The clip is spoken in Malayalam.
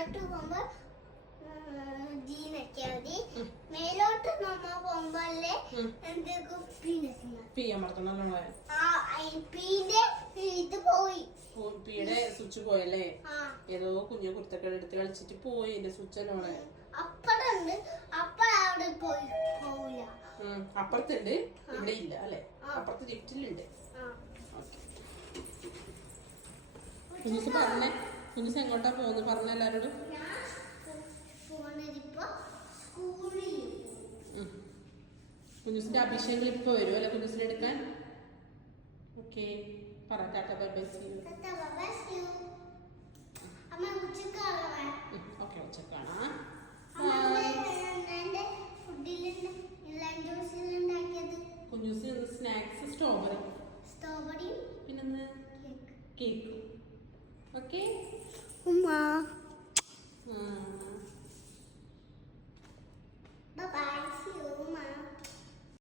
താഴോട്ട് പോകുമ്പോ ജീനൊക്കെ മതി. മേലോട്ട് നമ്മ പോകുമ്പോല്ലേ എന്തൊക്കെ പി അമർത്തണം. പീന്റെ ഇത് പോയി. പിയുടെ സ്വിച്ച് പോയല്ലേ? ഏതോ കുഞ്ഞു കുർത്തക്കട എടുത്ത് കളിച്ചിട്ട് പോയി എന്റെ സ്വിച്ച്. അപ്പഴുണ്ട്, അപ്പഴവിടെ പോയി പോവില്ല. അപ്പുറത്തുണ്ട്, ഇവിടെ ഇല്ല അല്ലെ? അപ്പുറത്ത് ലിഫ്റ്റിലുണ്ട്. കുഞ്ഞുസ് പറഞ്ഞേ, കുഞ്ഞുസ് എങ്ങോട്ടാ പോകുന്നു പറഞ്ഞ എല്ലാരോടും. കുഞ്ഞുസിന്റെ അഭിഷേകങ്ങൾ ഇപ്പൊ വരും അല്ലെ കുഞ്ഞുസിനെ എടുക്കാൻ? ഓക്കെ, പറ tata bye bye see you. Okay, ഉച്ചക്കാണ്. കുഞ്ഞുസ് സ്നാക്സ് സ്ട്രോബെറി. സ്ട്രോബെറി പിന്നെ